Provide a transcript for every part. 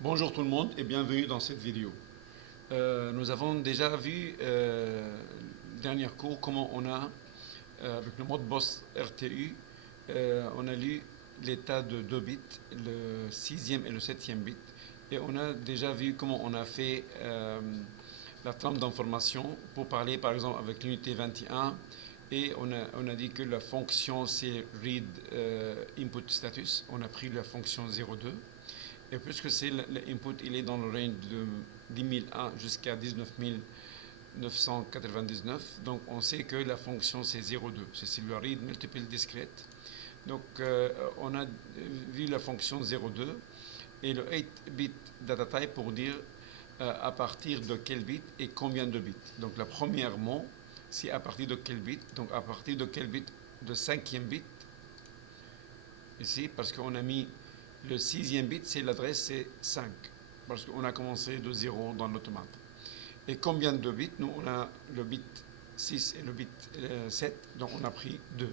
Bonjour tout le monde et bienvenue dans cette vidéo. Nous avons déjà vu le dernier cours comment on a, avec le mode boss RTU, on a lu l'état de 2 bits, le sixième et le septième bit. Et on a déjà vu comment on a fait la trame d'information pour parler par exemple avec l'unité 21. Et on a dit que la fonction c'est read input status. On a pris la fonction 02. Et puisque c'est l'input, il est dans le range de 10.001 jusqu'à 19.999, donc on sait que la fonction c'est 0,2, c'est celui read multiple discrete. Donc on a vu la fonction 0,2 et le 8-bit data type pour dire à partir de quel bit et combien de bits. Donc la première mot, c'est à partir de quel bit, donc à partir de quel bit, de cinquième bit, ici, parce qu'on a mis le sixième bit, c'est l'adresse, c'est 5, parce qu'on a commencé de 0 dans l'automate. Et combien de bits? Nous, on a le bit 6 et le bit 7, donc on a pris 2.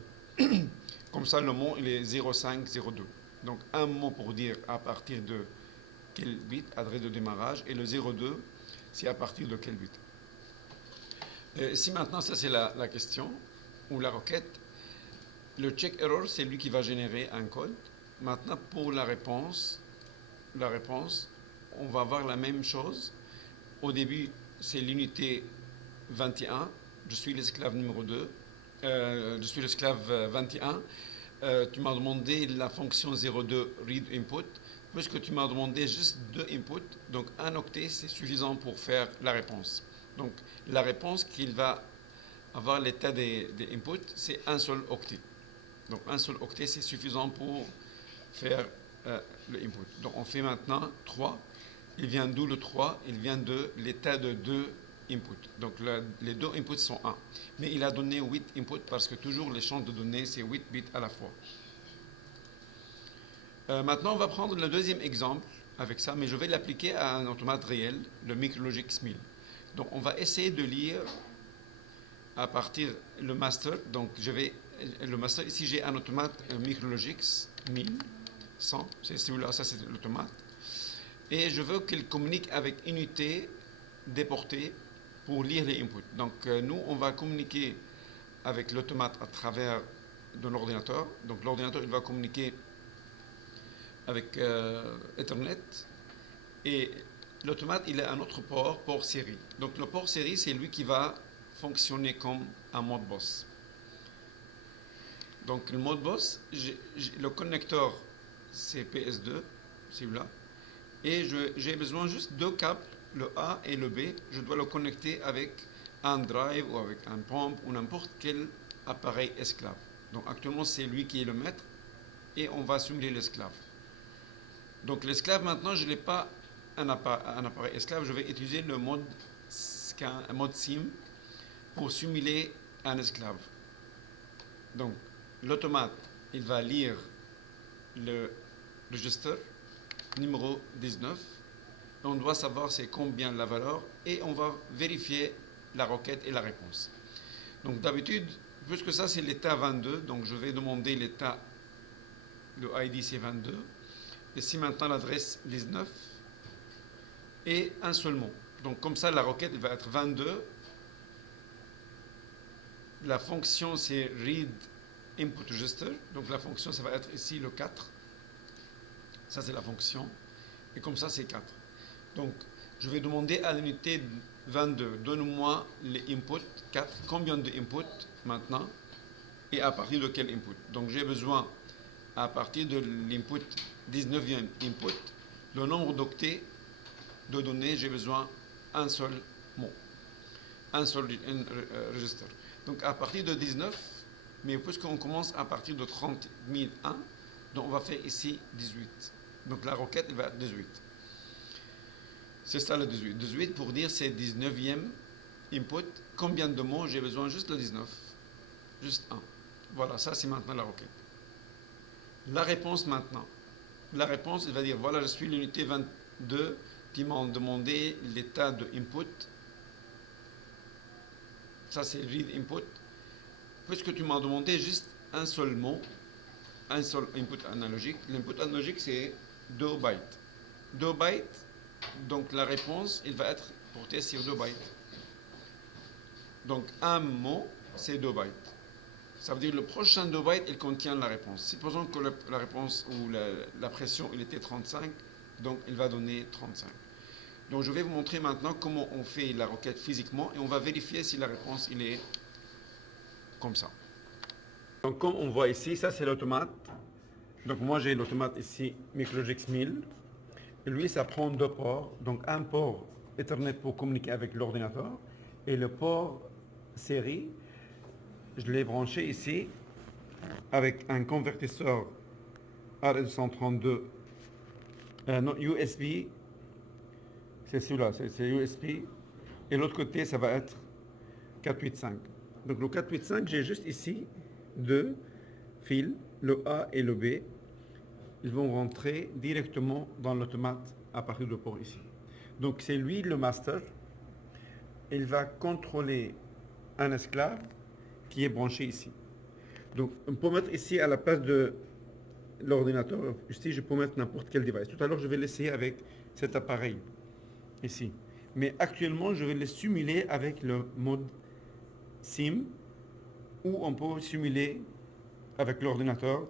Comme ça, le mot, il est 05, 02. Donc, un mot pour dire à partir de quel bit, adresse de démarrage, et le 02, c'est à partir de quel bit. Si maintenant, ça c'est la question, ou la requête, le check error, c'est lui qui va générer un code. Maintenant, pour la réponse, on va avoir la même chose. Au début, c'est l'unité 21. Je suis l'esclave numéro 2. Je suis l'esclave 21. Tu m'as demandé la fonction 02 read input. Puisque tu m'as demandé juste 2 inputs, donc un octet, c'est suffisant pour faire la réponse. Donc, la réponse qu'il va avoir l'état des inputs, c'est un seul octet. Donc, un seul octet, c'est suffisant pour faire le input. Donc on fait maintenant 3. Il vient d'où le 3? Il vient de l'état de 2 inputs. Donc les deux inputs sont 1. Mais il a donné 8 inputs parce que toujours les champs de données, c'est 8 bits à la fois. Maintenant, on va prendre le deuxième exemple avec ça, mais je vais l'appliquer à un automate réel, le Micrologic 1000. Donc on va essayer de lire à partir le master. Donc je vais le master, ici j'ai un automate Micrologic 1100, c'est celui-là, ça c'est l'automate. Et je veux qu'il communique avec unité déportée pour lire les inputs. Donc nous, on va communiquer avec l'automate à travers de l'ordinateur. Donc l'ordinateur, il va communiquer avec Ethernet. Et l'automate, il a un autre port série. Donc le port série, c'est lui qui va fonctionner comme un mode boss. Donc le mode boss, le connecteur c'est PS2, celui-là, et j'ai besoin juste deux câbles, le A et le B. Je dois le connecter avec un drive ou avec un pompe ou n'importe quel appareil esclave. Donc actuellement c'est lui qui est le maître et on va simuler l'esclave. Donc l'esclave maintenant je n'ai pas un appareil esclave, je vais utiliser le mode sim pour simuler un esclave. Donc l'automate, il va lire le registre numéro 19. On doit savoir c'est combien la valeur et on va vérifier la requête et la réponse. Donc d'habitude, puisque ça c'est l'état 22, donc je vais demander l'état, le ID c'est 22. Ici maintenant l'adresse 19 et un seul mot. Donc comme ça la requête va être 22. La fonction c'est read input register. Donc la fonction ça va être ici le 4. Ça c'est la fonction. Et comme ça c'est 4. Donc je vais demander à l'unité 22, donne-moi les inputs 4. Combien de inputs maintenant et à partir de quel input? Donc j'ai besoin à partir de l'input 19e input, le nombre d'octets de données, j'ai besoin un seul mot, un seul registre. Donc à partir de 19, mais puisqu'on commence à partir de 30 001, donc on va faire ici 18. Donc la requête elle va être 18. C'est ça le 18. 18 pour dire c'est 19e input. Combien de mots? J'ai besoin juste le 19. Juste un. Voilà, ça c'est maintenant la requête. La réponse maintenant. La réponse, elle va dire voilà, je suis l'unité 22 qui m'ont demandé l'état de input. Ça c'est read input. Puisque tu m'as demandé juste un seul mot, un seul input analogique. L'input analogique c'est 2 bytes. 2 bytes, donc la réponse, il va être portée sur 2 bytes. Donc un mot, c'est 2 bytes. Ça veut dire que le prochain 2 bytes, il contient la réponse. Supposons que la réponse ou la pression, il était 35, donc il va donner 35. Donc je vais vous montrer maintenant comment on fait la requête physiquement et on va vérifier si la réponse, il est comme ça. Donc comme on voit ici, ça c'est l'automate. Donc moi j'ai l'automate ici, Micrologix 1000. Et lui, ça prend 2 ports. Donc un port Ethernet pour communiquer avec l'ordinateur et le port série, je l'ai branché ici avec un convertisseur RS232 non, USB. C'est celui-là, c'est USB. Et l'autre côté, ça va être 485. Donc le 485, j'ai juste ici 2 fils, le A et le B. Ils vont rentrer directement dans l'automate à partir du port ici. Donc c'est lui le master. Il va contrôler un esclave qui est branché ici. Donc on peut mettre ici à la place de l'ordinateur, ici je peux mettre n'importe quel device. Tout à l'heure je vais l'essayer avec cet appareil ici. Mais actuellement je vais le simuler avec le mode SIM où on peut simuler avec l'ordinateur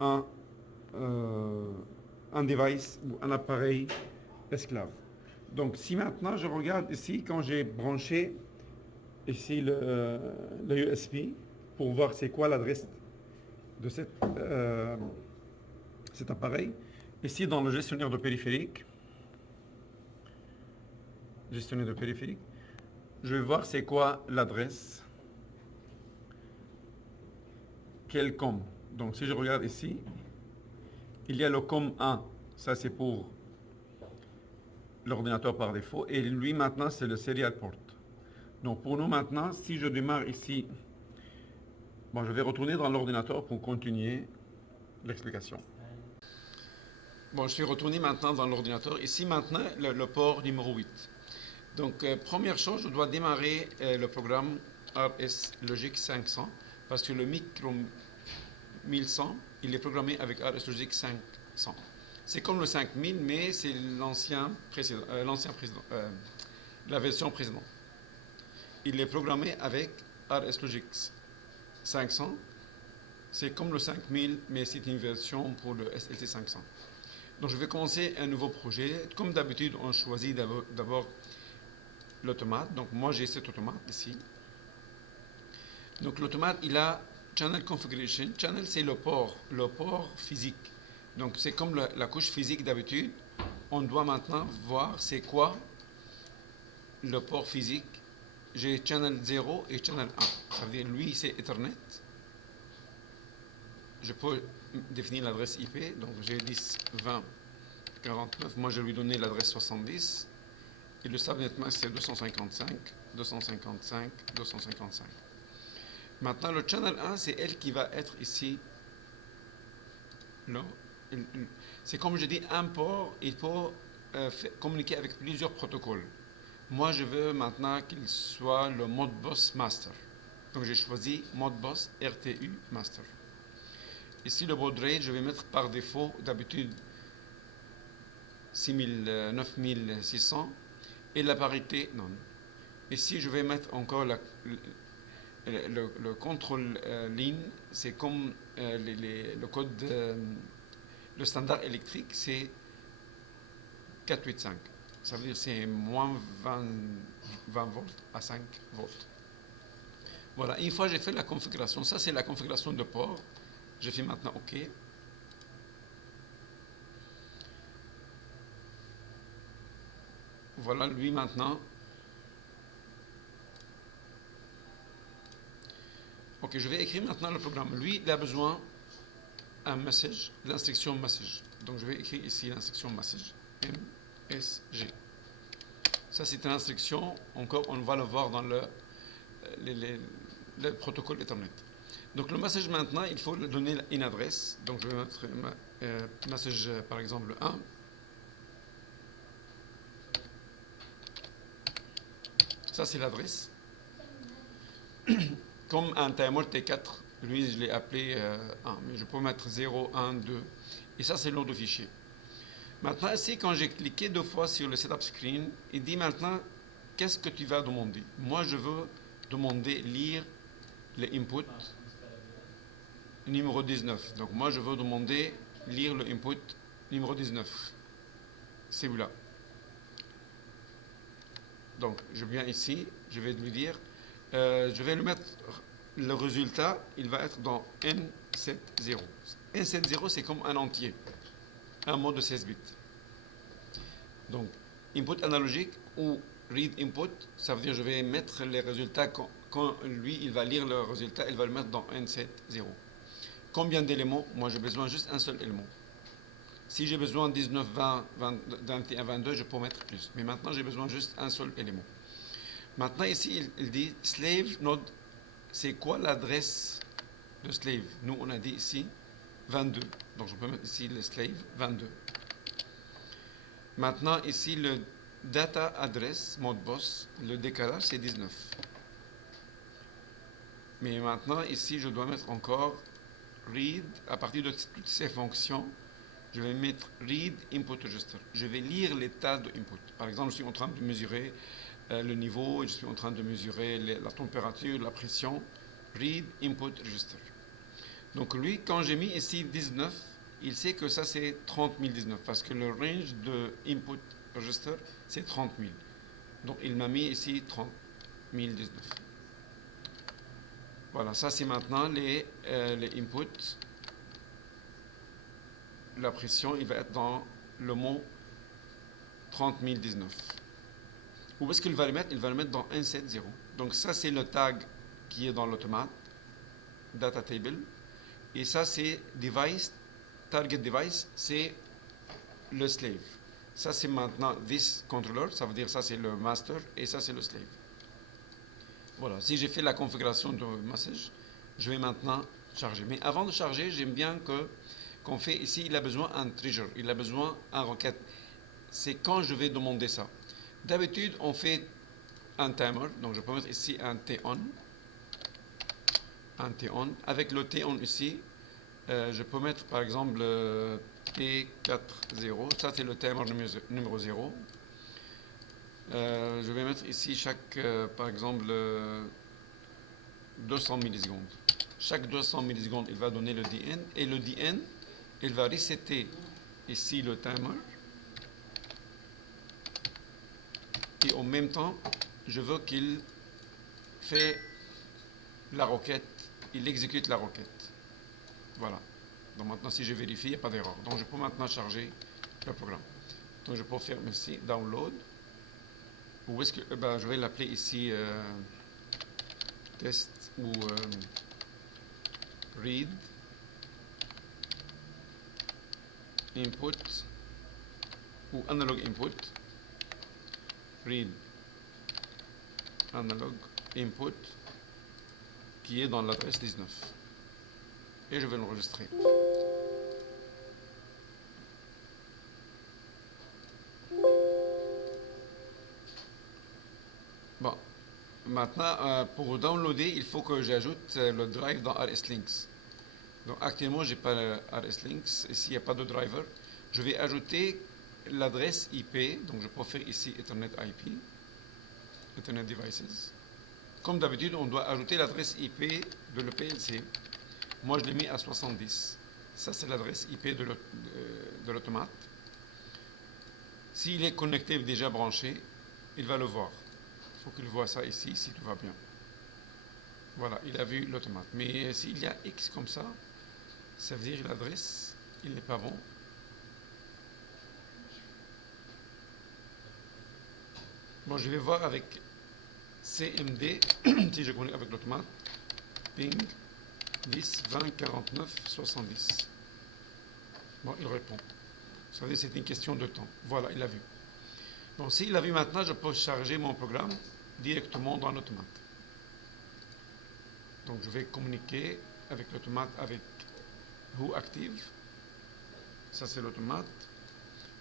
un device ou un appareil esclave. Donc si maintenant je regarde ici, quand j'ai branché ici le USB pour voir c'est quoi l'adresse de cet appareil, ici dans le gestionnaire de périphérique, je vais voir c'est quoi l'adresse, quel COM. Donc si je regarde ici, il y a le COM 1, ça c'est pour l'ordinateur par défaut, et lui maintenant c'est le serial port. Donc pour nous maintenant, si je démarre ici, bon, je vais retourner dans l'ordinateur pour continuer l'explication. Bon, je suis retourné maintenant dans l'ordinateur. Ici maintenant, le port numéro 8. Donc première chose, je dois démarrer le programme RS Logic 500 parce que le micro 1100, il est programmé avec RS Logic 500. C'est comme le 5000, mais c'est l'ancien précédent, la version précédente. Il est programmé avec RS Logic 500. C'est comme le 5000, mais c'est une version pour le SLT 500. Donc je vais commencer un nouveau projet. Comme d'habitude, on choisit d'abord l'automate. Donc moi j'ai cet automate ici. Donc l'automate, il a Channel Configuration. Channel, c'est le port physique. Donc c'est comme la couche physique d'habitude. On doit maintenant voir c'est quoi le port physique. J'ai Channel 0 et Channel 1. Ça veut dire lui c'est Ethernet. Je peux définir l'adresse IP. Donc j'ai 10, 20, 49. Moi je vais lui donner l'adresse 70. Et le subnet mask c'est 255, 255, 255. Maintenant le Channel 1 c'est elle qui va être ici. Là. C'est comme je dis, un port, il peut communiquer avec plusieurs protocoles. Moi, je veux maintenant qu'il soit le Modbus Master. Donc, j'ai choisi Modbus RTU Master. Ici, le baud rate, je vais mettre par défaut, d'habitude, 9600. Et la parité, non. Ici, je vais mettre encore le contrôle ligne. C'est comme le code... le standard électrique, c'est 485. Ça veut dire c'est moins 20 volts à 5 volts. Voilà, une fois j'ai fait la configuration, ça c'est la configuration de port. Je fais maintenant OK. Voilà, lui maintenant. OK, je vais écrire maintenant le programme. Lui, il a besoin un message, l'instruction message. Donc je vais écrire ici l'instruction message. MSG. Ça c'est une instruction, encore on va le voir dans le protocole Ethernet. Donc le message maintenant, il faut lui donner une adresse. Donc je vais mettre message par exemple 1. Ça c'est l'adresse. Comme un timer T4, lui je l'ai appelé 1, mais je peux mettre 0, 1, 2. Et ça c'est le nom de fichier. Maintenant, ici, quand j'ai cliqué 2 fois sur le Setup Screen, il dit maintenant, qu'est-ce que tu vas demander? Moi, je veux demander lire le input numéro 19. Donc, moi, je veux demander lire le input numéro 19. C'est celui-là. Donc, je viens ici, je vais lui dire, je vais lui mettre le résultat, il va être dans N70. N70, c'est comme un entier, un mot de 16 bits. Donc, input analogique ou read input, ça veut dire je vais mettre les résultats quand lui, il va lire le résultat, il va le mettre dans N70. Combien d'éléments? Moi, j'ai besoin juste un seul élément. Si j'ai besoin de 19, 20, 21, 22, je peux mettre plus. Mais maintenant, j'ai besoin juste un seul élément. Maintenant, ici, il dit slave node. C'est quoi l'adresse de slave? Nous, on a dit ici 22. Donc, je peux mettre ici le slave 22. Maintenant, ici, le data address, Modbus, le décalage, c'est 19. Mais maintenant, ici, je dois mettre encore read, à partir de toutes ces fonctions, je vais mettre read input register. Je vais lire l'état de input. Par exemple, je suis en train de mesurer le niveau, je suis en train de mesurer la température, la pression. Read input register. Donc lui, quand j'ai mis ici 19, il sait que ça c'est 30 019 parce que le range de input register c'est 30 000. Donc il m'a mis ici 30 019. Voilà, ça c'est maintenant les inputs. La pression, il va être dans le mot 30 019. Où est-ce qu'il va le mettre? Il va le mettre dans N70. Donc ça c'est le tag qui est dans l'automate, data table. Et ça c'est device, target device, c'est le slave. Ça c'est maintenant this controller, ça veut dire ça c'est le master et ça c'est le slave. Voilà, si j'ai fait la configuration de message, je vais maintenant charger. Mais avant de charger, j'aime bien qu'on fait ici, il a besoin d'un trigger, il a besoin d'un requête. C'est quand je vais demander ça. D'habitude, on fait un timer, donc je peux mettre ici un T-on. Un T-on. Avec le T-on ici, je peux mettre par exemple T40. Ça, c'est le timer numéro 0. Je vais mettre ici chaque, par exemple, 200 millisecondes. Chaque 200 millisecondes, il va donner le DN. Et le DN, il va resetter ici le timer. Et en même temps, je veux qu'il fait la requête, il exécute la requête. Voilà. Donc maintenant, si je vérifie, il n'y a pas d'erreur. Donc je peux maintenant charger le programme. Donc je peux faire ici, download. Ou est-ce que, je vais l'appeler ici test ou read input ou analog input. Read analog input qui est dans l'adresse 19 et je vais l'enregistrer. Bon, maintenant pour downloader il faut que j'ajoute le drive dans RSLinks. Donc actuellement j'ai pas le RSLinks, ici il n'y a pas de driver. Je vais ajouter l'adresse IP, donc je peux faire ici Ethernet IP, Ethernet Devices. Comme d'habitude, on doit ajouter l'adresse IP de l'EPLC. Moi, je l'ai mis à 70. Ça, c'est l'adresse IP de l'automate. S'il est connecté déjà branché, il va le voir. Il faut qu'il voit ça ici, si tout va bien. Voilà, il a vu l'automate. Mais s'il y a X comme ça veut dire l'adresse, il n'est pas bon. Bon, je vais voir avec CMD, si je connais avec l'automate, ping 10, 20, 49, 70. Bon, il répond. Vous savez, c'est une question de temps. Voilà, il a vu. Bon, s'il a vu maintenant, je peux charger mon programme directement dans l'automate. Donc, je vais communiquer avec l'automate avec WhoActive. Ça, c'est l'automate.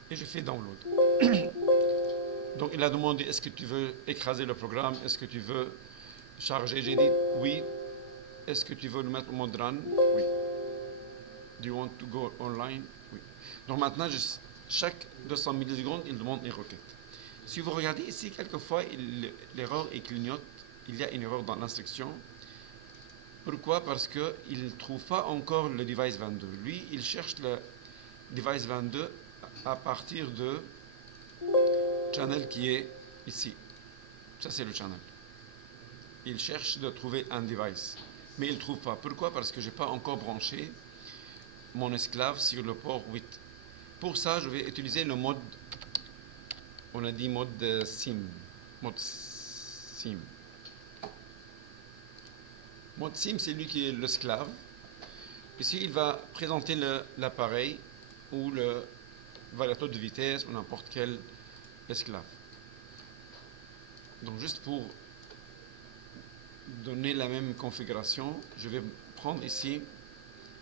Et je fais download. Donc, il a demandé, est-ce que tu veux écraser le programme? Est-ce que tu veux charger? J'ai dit oui. Est-ce que tu veux le mettre en mode run? Oui. Do you want to go online? Oui. Donc maintenant, chaque 200 millisecondes, il demande une requête. Si vous regardez ici, quelquefois, l'erreur est clignote. Il y a une erreur dans l'instruction. Pourquoi? Parce qu'il ne trouve pas encore le device 22. Lui, il cherche le device 22 à partir de channel qui est ici. Ça, c'est le channel. Il cherche de trouver un device, mais il ne trouve pas. Pourquoi? Parce que je n'ai pas encore branché mon esclave sur le port 8. Pour ça, je vais utiliser le mode, on a dit mode SIM. Mode SIM. Mode SIM, c'est lui qui est l'esclave. Ici, il va présenter l'appareil ou le variateur de vitesse ou n'importe quel esclave. Donc, juste pour donner la même configuration, je vais prendre ici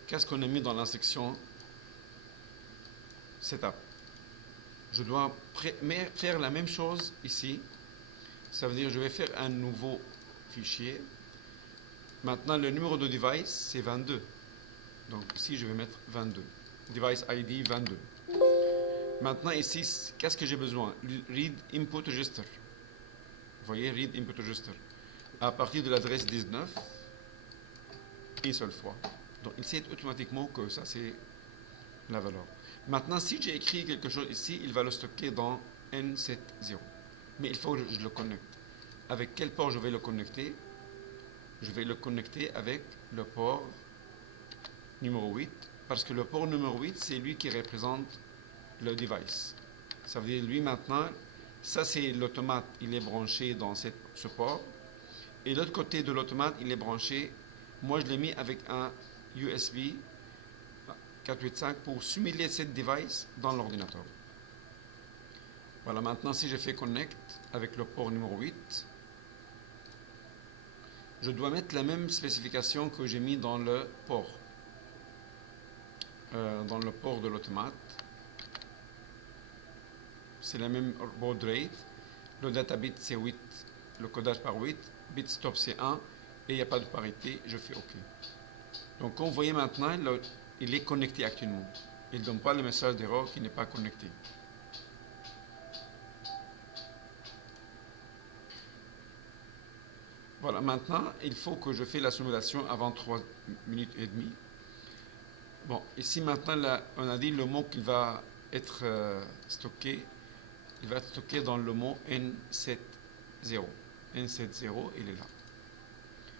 qu'est-ce qu'on a mis dans l'instruction setup. Je dois faire la même chose ici. Ça veut dire que je vais faire un nouveau fichier. Maintenant, le numéro de device, c'est 22. Donc ici, je vais mettre 22. Device ID 22. Maintenant, ici, qu'est-ce que j'ai besoin? Read Input Register. Vous voyez, Read Input Register. À partir de l'adresse 19, une seule fois. Donc, il sait automatiquement que ça, c'est la valeur. Maintenant, si j'ai écrit quelque chose ici, il va le stocker dans N70. Mais il faut que je le connecte. Avec quel port je vais le connecter? Je vais le connecter avec le port numéro 8, parce que le port numéro 8, c'est lui qui représente le device. Ça veut dire, lui, maintenant, ça, c'est l'automate, il est branché dans ce port. Et l'autre côté de l'automate, il est branché. Moi, je l'ai mis avec un USB 485 pour simuler cette device dans l'ordinateur. Voilà, maintenant, si je fais connect avec le port numéro 8, je dois mettre la même spécification que j'ai mis dans le port. Dans le port de l'automate. C'est la même baud rate. Le data bit, c'est 8. Le codage par 8. Bit stop, c'est 1. Et il n'y a pas de parité. Je fais OK. Donc, comme vous voyez maintenant, il est connecté actuellement. Il ne donne pas le message d'erreur qui n'est pas connecté. Voilà, maintenant, il faut que je fasse la simulation avant 3 minutes et demie. Bon, ici maintenant, là, on a dit le mot qui va être stocké. Il va être stocké dans le mot N70. N70, il est là.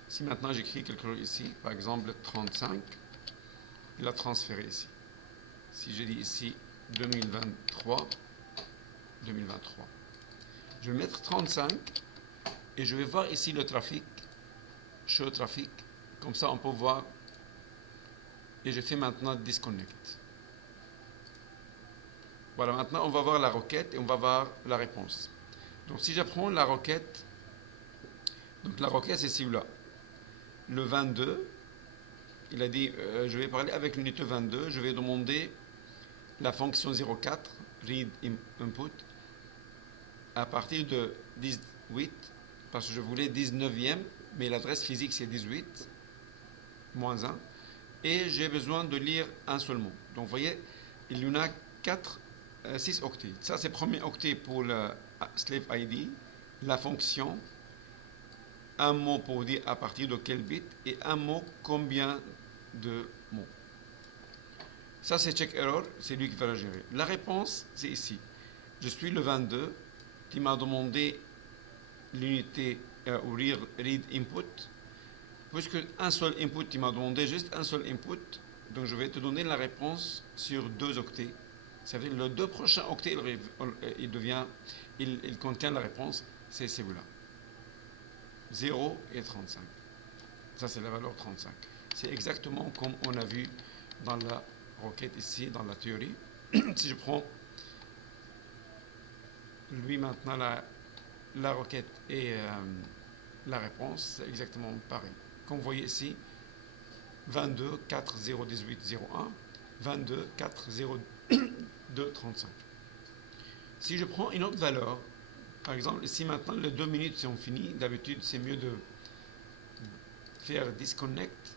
Si maintenant j'écris quelque chose ici, par exemple 35, il a transféré ici. Si je dis ici 2023, je vais mettre 35 et je vais voir ici le trafic, show trafic, comme ça on peut voir. Et je fais maintenant disconnect. Voilà, maintenant on va voir la requête et on va voir la réponse. Donc si j'apprends la requête, donc la requête c'est celui-là. Le 22, il a dit, je vais parler avec l'unité 22, je vais demander la fonction 04, read input, à partir de 18, parce que je voulais 19e, mais l'adresse physique c'est 18, moins 1. Et j'ai besoin de lire un seul mot. Donc, vous voyez, il y en a 6 octets. Ça, c'est le premier octet pour le slave ID, la fonction, un mot pour dire à partir de quel bit, et un mot combien de mots. Ça, c'est check error, c'est lui qui va la gérer. La réponse, c'est ici. Je suis le 22, qui m'a demandé l'unité ou read input. Puisque un seul input, il m'a demandé juste un seul input, donc je vais te donner la réponse sur 2 octets. Ça veut dire que le 2 prochains octets, il contient la réponse, c'est celui-là. 0 et 35. Ça, c'est la valeur 35. C'est exactement comme on a vu dans la requête ici, dans la théorie. Si je prends lui maintenant la requête et la réponse, c'est exactement pareil. Comme vous voyez ici, 22 4 0 18 0 1, 22 4 0 2 35. Si je prends une autre valeur, par exemple, ici maintenant les 2 minutes sont finies, d'habitude c'est mieux de faire disconnect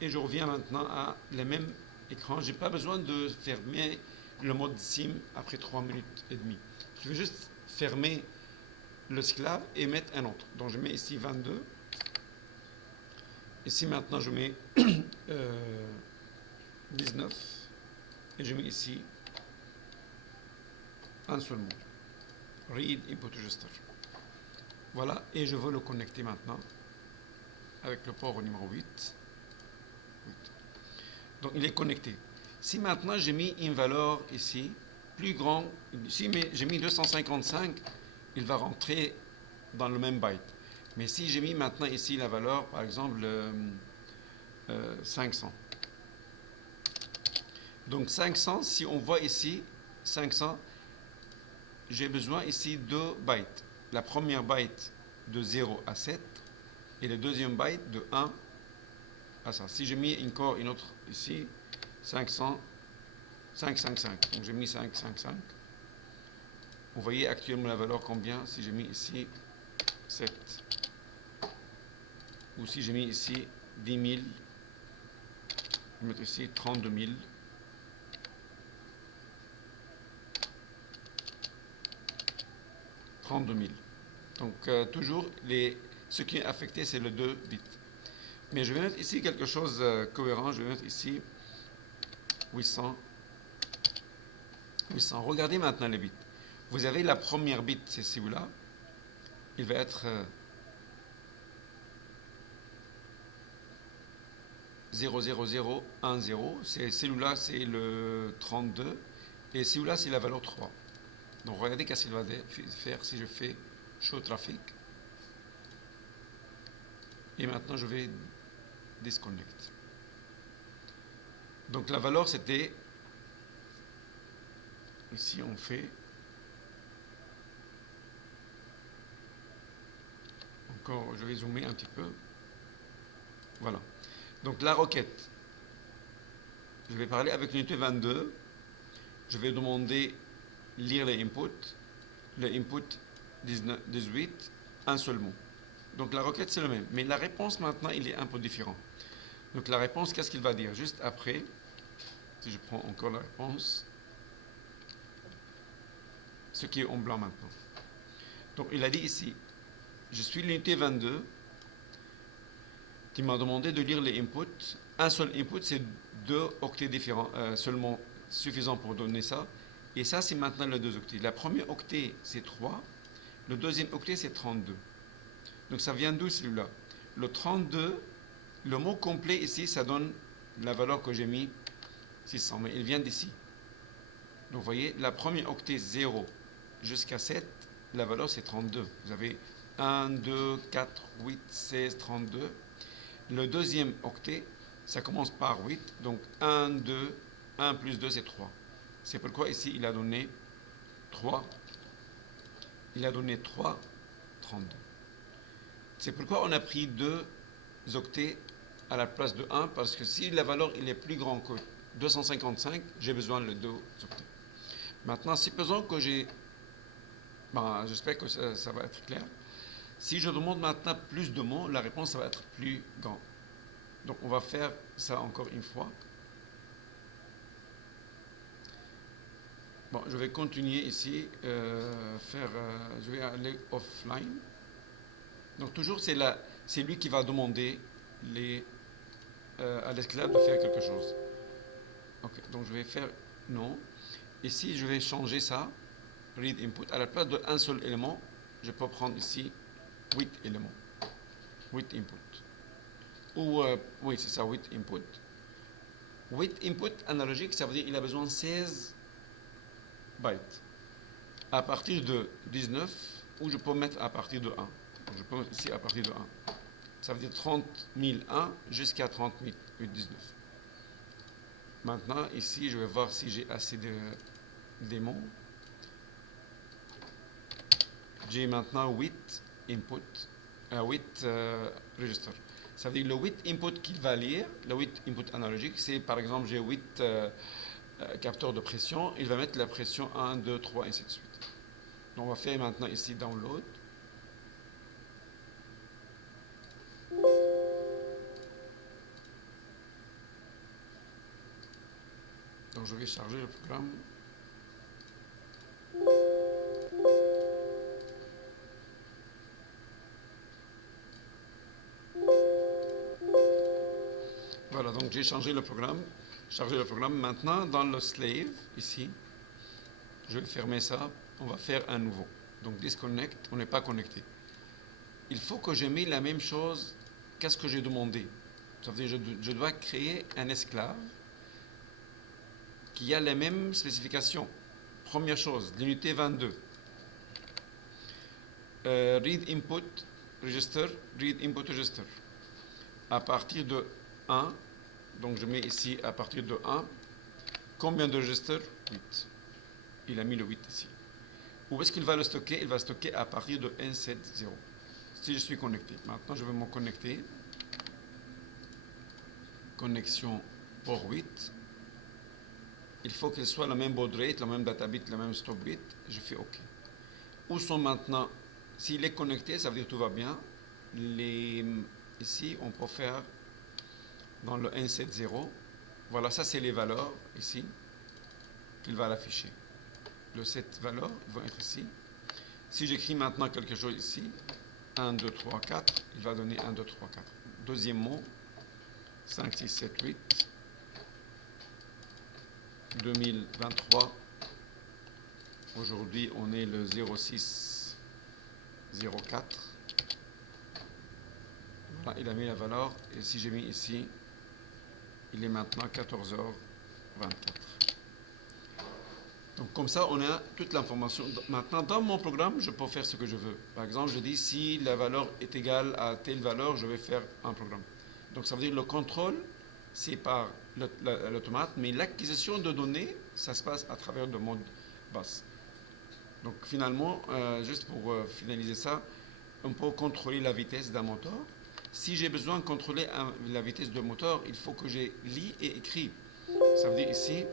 et je reviens maintenant à le même écran. Je n'ai pas besoin de fermer le mode sim après 3 minutes et demie. Je vais juste fermer le esclave et mettre un autre. Donc je mets ici 22. Ici maintenant je mets 19. Et je mets ici un seul mot. Read input register. Voilà, et je veux le connecter maintenant avec le port au numéro 8. Donc il est connecté. Si maintenant j'ai mis une valeur ici, plus grand, si j'ai mis 255, il va rentrer dans le même byte. Mais si j'ai mis maintenant ici la valeur, par exemple, 500. Donc 500, si on voit ici, 500, j'ai besoin ici 2 bytes. La première byte de 0 à 7 et le deuxième byte de 1 à 100. Si j'ai mis encore une autre ici, 500, 555. Donc j'ai mis 555. Vous voyez actuellement la valeur combien si j'ai mis ici 7. Ou si j'ai mis ici 10 000. Je vais mettre ici 32 000. 32 000. Donc toujours, ce qui est affecté, c'est le 2 bits. Mais je vais mettre ici quelque chose de cohérent. Je vais mettre ici 800. 800. Regardez maintenant les bits. Vous avez la première bit, c'est celui-là. Il va être 00010. C'est celui-là, c'est le 32. Et celui-là, c'est la valeur 3. Donc regardez qu'est-ce qu'il va faire si je fais show trafic. Et maintenant, je vais disconnect. Donc la valeur, c'était, ici on fait, encore, je vais zoomer un petit peu. Voilà. Donc la requête, je vais parler avec l'unité 22. Je vais demander lire les inputs. Le input 18, un seul mot. Donc la requête, c'est le même. Mais la réponse, maintenant, il est un peu différent. Donc la réponse, qu'est-ce qu'il va dire? Juste après, si je prends encore la réponse, ce qui est en blanc maintenant. Donc il a dit ici, je suis l'unité 22 qui m'a demandé de lire les inputs. Un seul input, c'est 2 octets différents, seulement suffisant pour donner ça. Et ça, c'est maintenant les 2 octets. La première octet, c'est 3. Le deuxième octet, c'est 32. Donc ça vient d'où celui-là? Le 32, le mot complet ici, ça donne la valeur que j'ai mis 600. Mais il vient d'ici. Donc vous voyez, la première octet 0 jusqu'à 7, la valeur c'est 32. Vous avez 1, 2, 4, 8, 16, 32. Le deuxième octet, ça commence par 8. Donc 1, 2, 1 plus 2, c'est 3. C'est pourquoi ici, il a donné 3. Il a donné 3, 32. C'est pourquoi on a pris 2 octets à la place de 1, parce que si la valeur il est plus grande que 255, j'ai besoin de 2 octets. Maintenant, supposons que j'ai... j'espère que ça va être clair. Si je demande maintenant plus de mots, la réponse ça va être plus grande. Donc on va faire ça encore une fois. Bon, je vais continuer ici, je vais aller offline. Donc toujours c'est lui qui va demander à l'esclave de faire quelque chose. Ok, donc je vais faire non. Ici je vais changer ça, read input. À la place d'un seul élément, je peux prendre ici 8 éléments. 8 input. Ou oui c'est ça, 8 input. 8 input analogique, ça veut dire qu'il a besoin de 16 bytes. À partir de 19, ou je peux mettre à partir de 1. Donc je peux mettre ici à partir de 1. Ça veut dire 30 001 jusqu'à 30 019. Maintenant, ici, je vais voir si j'ai assez de démons. J'ai maintenant 8 inputs, 8 registers. Ça veut dire le 8 input qu'il va lire, le 8 input analogique, c'est par exemple, j'ai 8 capteurs de pression. Il va mettre la pression 1, 2, 3, et ainsi de suite. Donc, on va faire maintenant ici download. Donc, je vais charger le programme. donc j'ai changé le programme. Maintenant, dans le slave, ici, je vais fermer ça. On va faire un nouveau. Donc, disconnect, on n'est pas connecté. Il faut que j'ai mis la même chose qu'est-ce que j'ai demandé. Ça veut dire que je dois créer un esclave qui a les mêmes spécifications. Première chose, l'unité 22. Read input register, read input register. À partir de 1, donc je mets ici à partir de 1, combien de registers? 8. Il a mis le 8 ici. Où est-ce qu'il va le stocker? Il va le stocker à partir de 170. Si je suis connecté. Maintenant, je vais me connecter. Connexion port 8. Il faut qu'il soit le même baud rate, le même data bit, le même stop bit. Je fais OK. Où sont maintenant? S'il est connecté, ça veut dire que tout va bien. Ici, on peut faire dans le 170. Voilà, ça c'est les valeurs ici qu'il va l'afficher. Le 7 valeurs vont être ici. Si j'écris maintenant quelque chose ici, 1, 2, 3, 4, il va donner 1, 2, 3, 4. Deuxième mot, 5, 6, 7, 8. 2023. Aujourd'hui, on est le 06 04. Voilà, il a mis la valeur. Et si j'ai mis ici, il est maintenant 14h24. Donc comme ça, on a toute l'information. Maintenant, dans mon programme, je peux faire ce que je veux. Par exemple, je dis si la valeur est égale à telle valeur, je vais faire un programme. Donc ça veut dire le contrôle, c'est par l'automate, mais l'acquisition de données, ça se passe à travers le mode basse. Donc finalement, juste pour finaliser ça, on peut contrôler la vitesse d'un moteur. Si j'ai besoin de contrôler la vitesse du moteur, il faut que j'ai lis et écrit. Ça veut dire ici,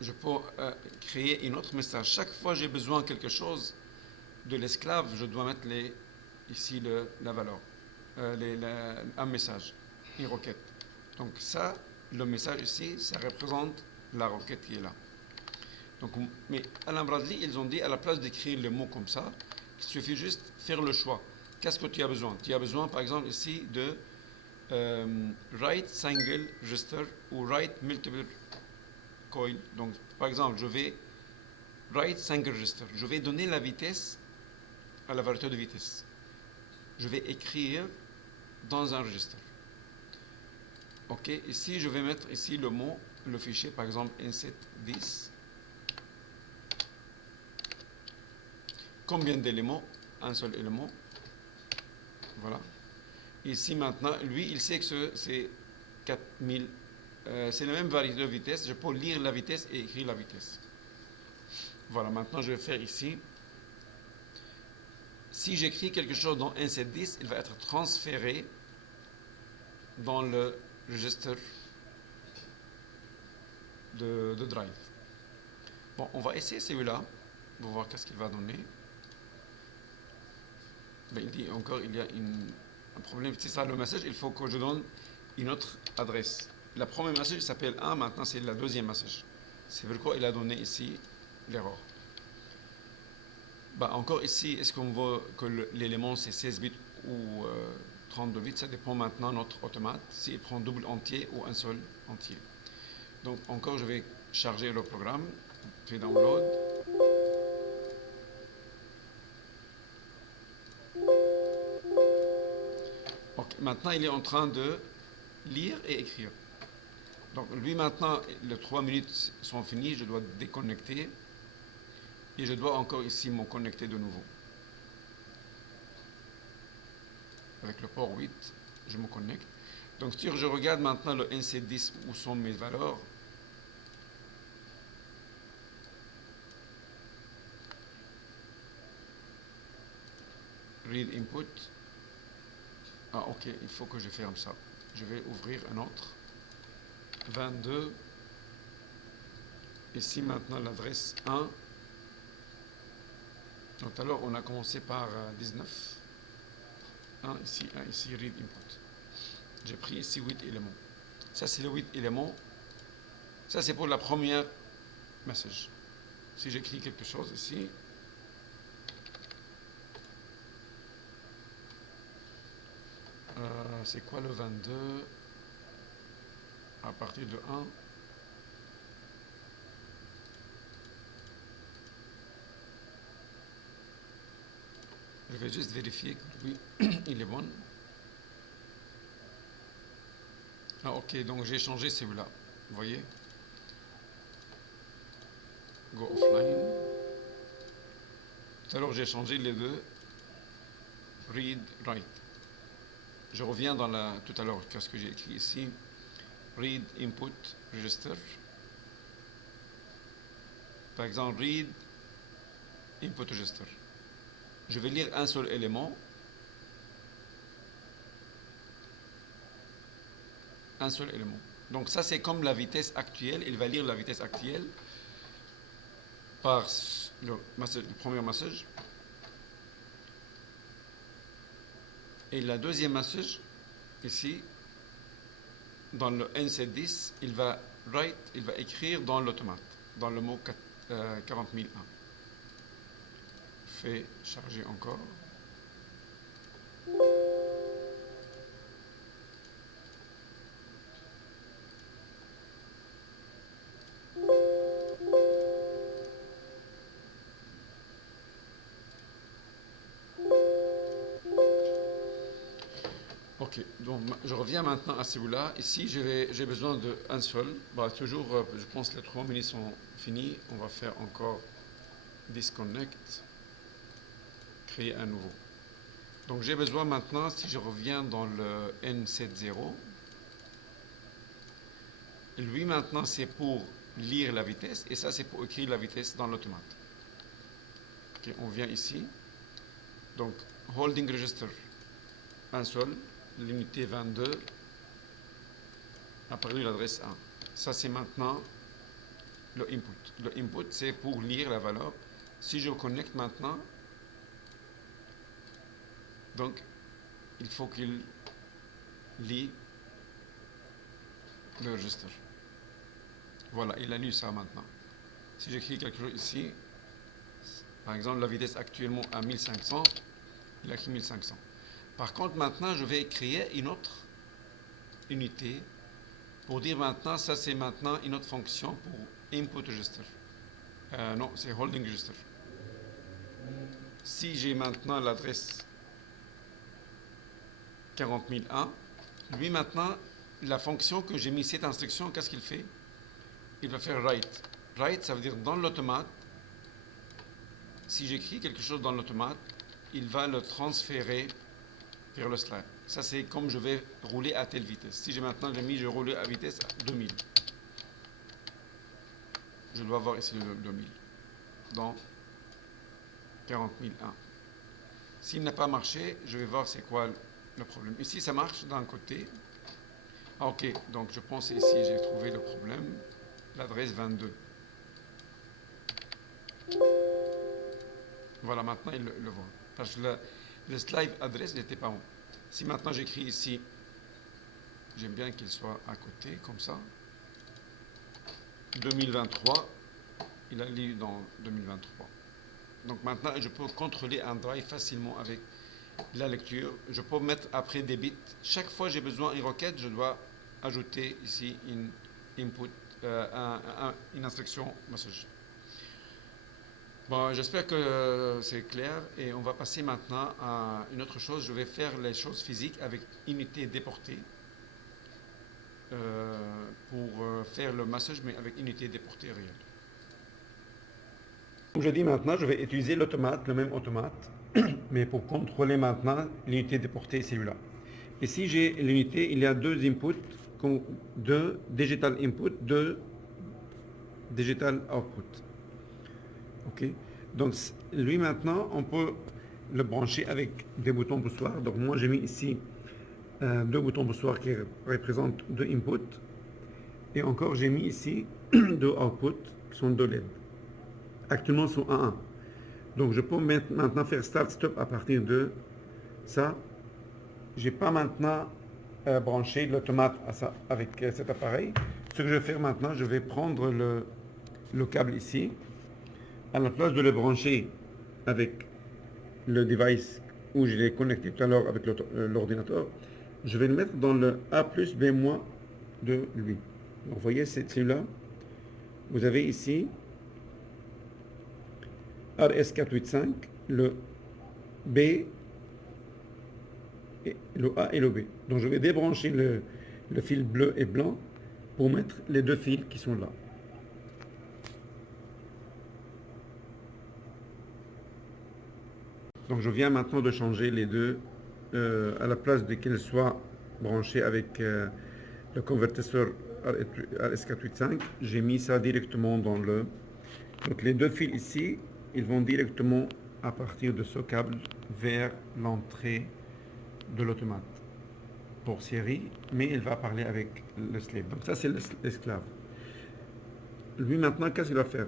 je peux créer un autre message. Chaque fois que j'ai besoin de quelque chose de l'esclave, je dois mettre ici la valeur, un message, une requête. Donc ça, le message ici, ça représente la requête qui est là. Donc, mais Alain Bradley, ils ont dit, à la place d'écrire le mot comme ça, il suffit juste de faire le choix. Qu'est-ce que tu as besoin? Tu as besoin, par exemple, ici, de write single register ou write multiple coil. Donc, par exemple, je vais write single register. Je vais donner la vitesse à la variété de vitesse. Je vais écrire dans un registre. OK. Ici, je vais mettre ici le mot, le fichier, par exemple, n710. Combien d'éléments? Un seul élément. Voilà. Ici, maintenant, lui, il sait que c'est 4000. C'est la même variété de vitesse. Je peux lire la vitesse et écrire la vitesse. Voilà, maintenant, je vais faire ici. Si j'écris quelque chose dans 1.7.10, il va être transféré dans le registre de drive. Bon, on va essayer celui-là. On va voir qu'est-ce qu'il va donner. Ben, il dit encore, il y a un problème. C'est ça le message, il faut que je donne une autre adresse. La première message s'appelle 1, maintenant c'est la deuxième message. C'est pourquoi il a donné ici l'erreur. Ben, encore ici, est-ce qu'on veut que l'élément c'est 16 bits ou 32 bits? Ça dépend maintenant de notre automate, s'il prend double entier ou un seul entier. Donc encore, je vais charger le programme, fais download. Okay. Maintenant, il est en train de lire et écrire. Donc, lui, maintenant, les 3 minutes sont finies. Je dois déconnecter. Et je dois encore ici me connecter de nouveau. Avec le port 8, je me connecte. Donc, si je regarde maintenant le NC10, où sont mes valeurs. Read input. Ah, ok, il faut que je ferme ça. Je vais ouvrir un autre. 22. Ici, maintenant, l'adresse 1. Donc, alors, on a commencé par 19. 1 ici, read input. J'ai pris ici 8 éléments. Ça, c'est les 8 éléments. Ça, c'est pour la première message. Si j'écris quelque chose ici, C'est quoi le 22 à partir de 1? Je vais juste vérifier que oui, il est bon. Ah, ok, donc j'ai changé celui-là. Vous voyez? Go offline. Tout à l'heure, j'ai changé les deux. Read, write. Je reviens dans tout à l'heure, qu'est-ce que j'ai écrit ici? Read, input, register. Par exemple, read, input, register. Je vais lire un seul élément. Un seul élément. Donc ça, c'est comme la vitesse actuelle. Il va lire la vitesse actuelle par le premier message. Et la deuxième message, ici, dans le NC10, il va écrire dans l'automate, dans le mot 40001. Fait charger encore. Ok, donc je reviens maintenant à celui-là. Ici, j'ai besoin d'un seul. Bah, toujours, je pense que les 3 minutes sont finies. On va faire encore disconnect, créer un nouveau. Donc j'ai besoin maintenant, si je reviens dans le N70, lui maintenant c'est pour lire la vitesse et ça c'est pour écrire la vitesse dans l'automate. Ok, on vient ici. Donc holding register, un seul, l'unité 22, apparu l'adresse 1. Ça c'est maintenant le input. Le input c'est pour lire la valeur. Si je connecte maintenant, donc il faut qu'il lit le register. Voilà, il a lu ça maintenant. Si j'écris quelque chose ici, par exemple la vitesse actuellement à 1500, il a écrit 1500. Par contre maintenant je vais créer une autre unité pour dire maintenant, ça c'est maintenant une autre fonction pour input register. Non, c'est holding register. Si j'ai maintenant l'adresse 40001, lui maintenant, la fonction que j'ai mis cette instruction, qu'est-ce qu'il fait? Il va faire write. Write, ça veut dire dans l'automate. Si j'écris quelque chose dans l'automate, il va le transférer vers le slide. Ça c'est comme je vais rouler à telle vitesse. Si j'ai maintenant je roule à vitesse 2000. Je dois voir ici le 2000 dans 40001. S'il n'a pas marché, je vais voir c'est quoi le problème. Ici ça marche d'un côté. Ah, ok, donc je pense ici j'ai trouvé le problème. L'adresse 22. Voilà, maintenant il le voit. Parce que le slide adresse n'était pas bon. Si maintenant j'écris ici, j'aime bien qu'il soit à côté, comme ça. 2023, il a lu dans 2023. Donc maintenant, je peux contrôler un drive facilement avec la lecture. Je peux mettre après des bits. Chaque fois que j'ai besoin d'une requête, je dois ajouter ici une input, une instruction message. Bon, j'espère que c'est clair et on va passer maintenant à une autre chose. Je vais faire les choses physiques avec unité déportée pour faire le message, mais avec unité déportée réelle. Comme je dis maintenant, je vais utiliser l'automate, le même automate, mais pour contrôler maintenant l'unité déportée, celui-là. Ici, j'ai l'unité, il y a deux inputs, deux digital input, deux digital output. Ok, donc lui maintenant, on peut le brancher avec des boutons poussoirs. Donc moi j'ai mis ici deux boutons poussoirs qui représentent deux inputs. Et encore j'ai mis ici deux outputs qui sont deux LED. Actuellement ils sont 1-1. Donc je peux maintenant faire start-stop à partir de ça. J'ai pas maintenant branché l'automate à ça avec cet appareil. Ce que je vais faire maintenant, je vais prendre le câble ici. À la place de le brancher avec le device où je l'ai connecté tout à l'heure avec l'ordinateur, je vais le mettre dans le A plus B moins de lui. Donc, vous voyez, c'est celui-là. Vous avez ici RS485, le B, et le A et le B. Donc je vais débrancher le fil bleu et blanc pour mettre les deux fils qui sont là. Donc je viens maintenant de changer les deux à la place de qu'ils soient branchés avec le convertisseur RS485. J'ai mis ça directement dans le... Donc les deux fils ici, ils vont directement à partir de ce câble vers l'entrée de l'automate pour série, mais il va parler avec le slave. Donc ça c'est l'esclave. Lui maintenant, qu'est-ce qu'il va faire?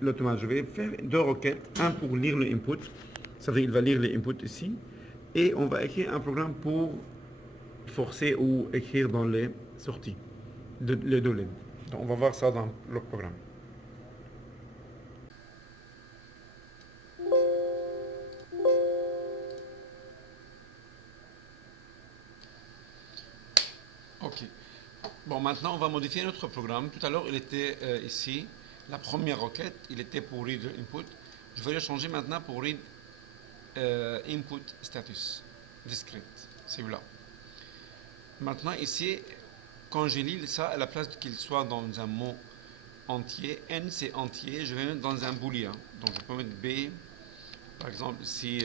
L'automate, je vais faire deux requêtes, un pour lire le input, ça veut dire qu'il va lire les inputs ici, et on va écrire un programme pour forcer ou écrire dans les sorties, les deux lignes. Donc on va voir ça dans le programme. Ok. Bon, maintenant on va modifier notre programme. Tout à l'heure il était ici, la première requête, il était pour read input. Je vais le changer maintenant pour read input status discrete, c'est là. Maintenant ici, quand je lis ça, à la place qu'il soit dans un mot entier, n c'est entier, je vais mettre dans un booléen. Donc je peux mettre b, par exemple ici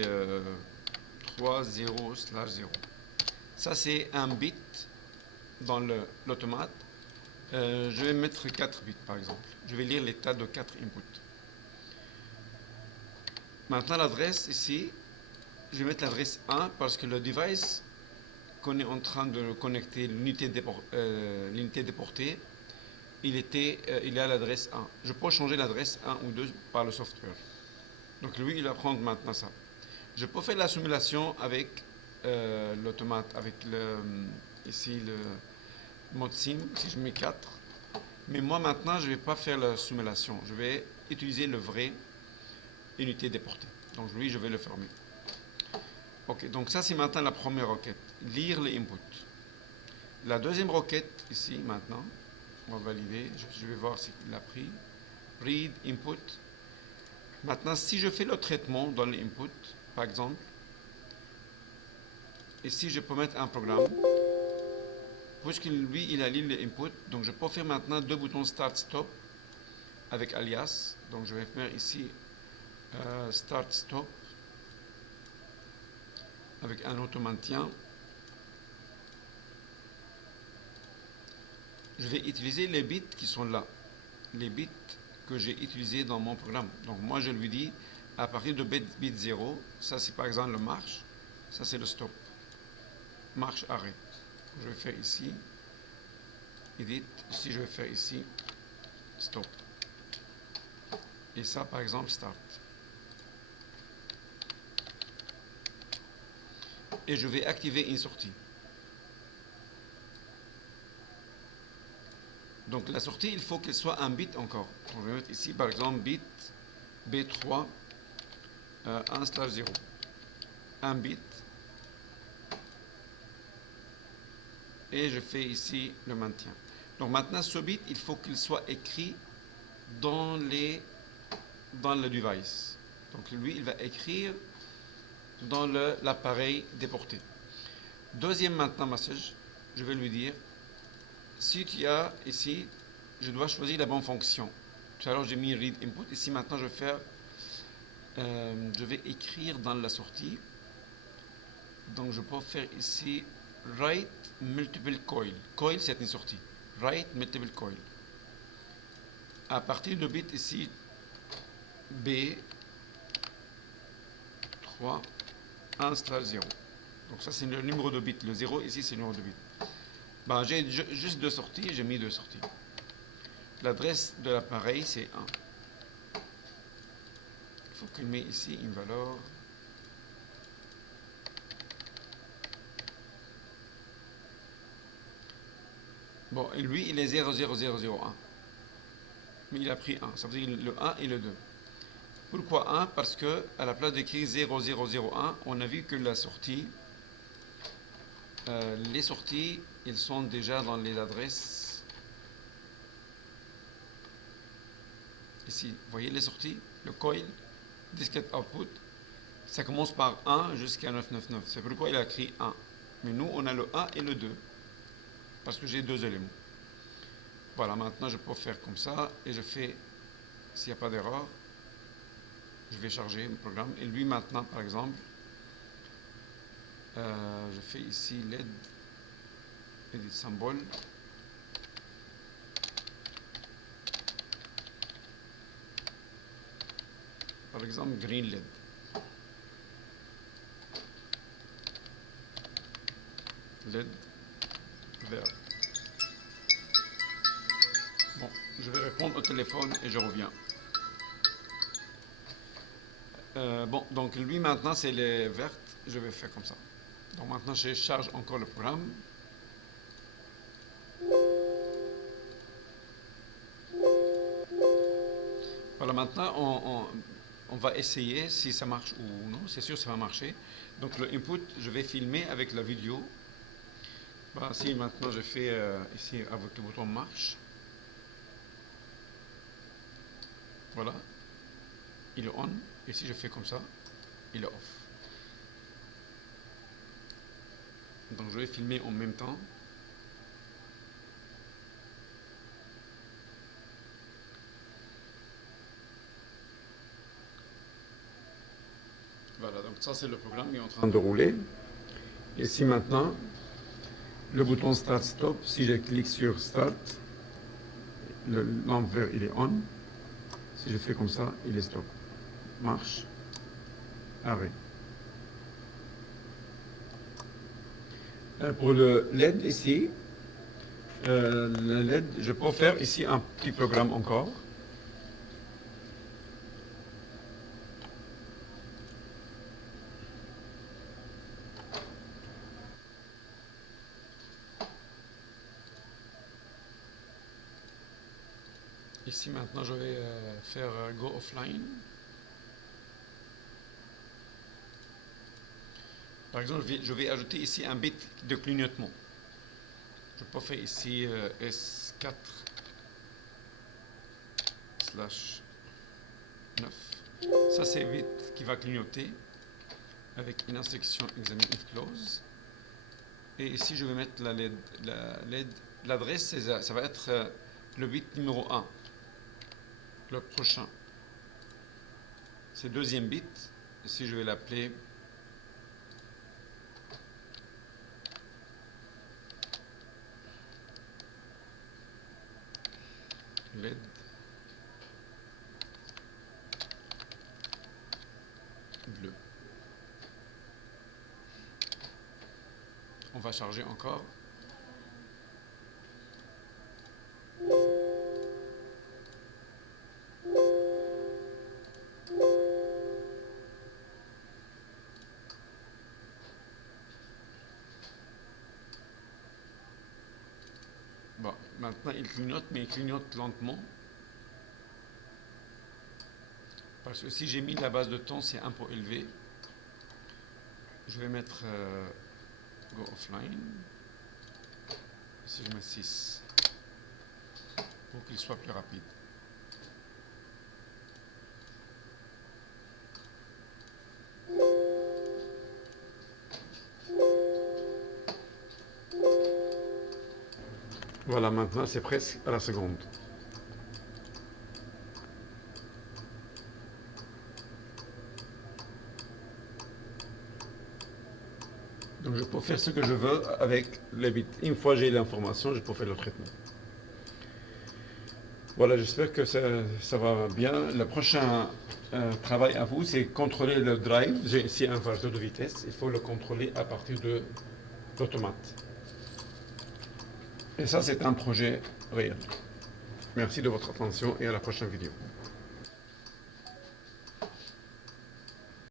3, 0, slash 0. Ça c'est un bit dans l'automate. Je vais mettre 4 bits par exemple. Je vais lire l'état de 4 inputs. Maintenant l'adresse ici, je vais mettre l'adresse 1 parce que le device qu'on est en train de connecter, l'unité déportée, il est à l'adresse 1. Je peux changer l'adresse 1 ou 2 par le software. Donc lui, il va prendre maintenant ça. Je peux faire la simulation avec l'automate, avec ici le mode sim, si je mets 4. Mais moi maintenant, je ne vais pas faire la simulation. Je vais utiliser le vrai unité déportée. Donc lui, je vais le fermer. Ok, donc ça c'est maintenant la première requête. Lire les inputs. La deuxième requête, ici maintenant, on va valider. Je vais voir s'il a pris. Read input. Maintenant, si je fais le traitement dans les inputs, par exemple, ici je peux mettre un programme. Puisque lui, il a lu les inputs, donc je peux faire maintenant deux boutons start-stop avec alias. Donc je vais faire ici start-stop avec un auto-maintien. Je vais utiliser les bits qui sont là, les bits que j'ai utilisés dans mon programme. Donc moi je lui dis, à partir de bit 0, ça c'est par exemple le marche, ça c'est le stop, marche arrête. Je vais faire ici, edit, ici je vais faire ici, stop. Et ça par exemple start. Et je vais activer une sortie. Donc la sortie, il faut qu'elle soit un bit encore. Donc, je vais mettre ici par exemple bit B3 1/0. Un bit. Et je fais ici le maintien. Donc maintenant ce bit, il faut qu'il soit écrit dans le device. Donc lui, il va écrire dans l'appareil déporté. Deuxième maintenant message, je vais lui dire, si tu as ici, je dois choisir la bonne fonction. Tout à l'heure j'ai mis read input, ici maintenant je vais faire, je vais écrire dans la sortie. Donc je peux faire ici write multiple coil. Coil c'est une sortie. Write multiple coil. À partir de bit ici B 3 1/0. Donc ça c'est le numéro de bit. Le 0 ici c'est le numéro de bit. Ben, j'ai juste deux sorties, j'ai mis deux sorties. L'adresse de l'appareil c'est 1. Il faut qu'il mette ici une valeur. Bon, et lui il est 00001. Mais il a pris 1. Ça veut dire le 1 et le 2. Pourquoi 1? Parce que à la place d'écrire 0001, on a vu que la sortie les sorties, ils sont déjà dans les adresses. Ici, vous voyez les sorties, le coil, disquette output, ça commence par 1 jusqu'à 999. C'est pourquoi il a écrit 1. Mais nous, on a le 1 et le 2, parce que j'ai deux éléments. Voilà, maintenant je peux faire comme ça, et je fais, s'il n'y a pas d'erreur, je vais charger le programme. Et lui maintenant, par exemple, je fais ici LED, edit symbole. Par exemple, green LED. LED vert. Bon, je vais répondre au téléphone et je reviens. Bon, donc lui maintenant c'est les vertes, je vais faire comme ça. Donc maintenant je charge encore le programme. Voilà, maintenant on va essayer si ça marche ou non. C'est sûr que ça va marcher. Donc le input, je vais filmer avec la vidéo. Voilà, si maintenant je fais ici avec le bouton marche. Voilà, il est on. Et si je fais comme ça, il est off. Donc je vais filmer en même temps. Voilà, donc ça c'est le programme qui est en train de rouler. Et si maintenant, le bouton Start Stop, si je clique sur Start, le lampe vert il est on. Si je fais comme ça, il est stop. Marche. Arrêt. Pour le LED ici, le LED, je peux faire ici un petit programme encore. Ici maintenant je vais faire Go Offline. Par exemple, je vais ajouter ici un bit de clignotement. Je peux faire ici S4/9. Ça c'est le bit qui va clignoter avec une instruction examine if close. Et ici je vais mettre la LED. L'adresse, ça va être le bit numéro 1. Le prochain. C'est deuxième bit. Ici je vais l'appeler LED bleu. On va charger encore. Bon, maintenant il clignote, mais il clignote lentement. Parce que si j'ai mis la base de temps, c'est un peu élevé. Je vais mettre Go Offline. Si je mets 6, pour qu'il soit plus rapide. Voilà, maintenant c'est presque à la seconde. Donc je peux faire ce que je veux avec les bits. Une fois j'ai l'information, je peux faire le traitement. Voilà, j'espère que ça va bien. Le prochain travail à vous, c'est contrôler le drive. J'ai ici un variateur de vitesse. Il faut le contrôler à partir de l'automate. Et ça, c'est un projet réel. Merci de votre attention et à la prochaine vidéo.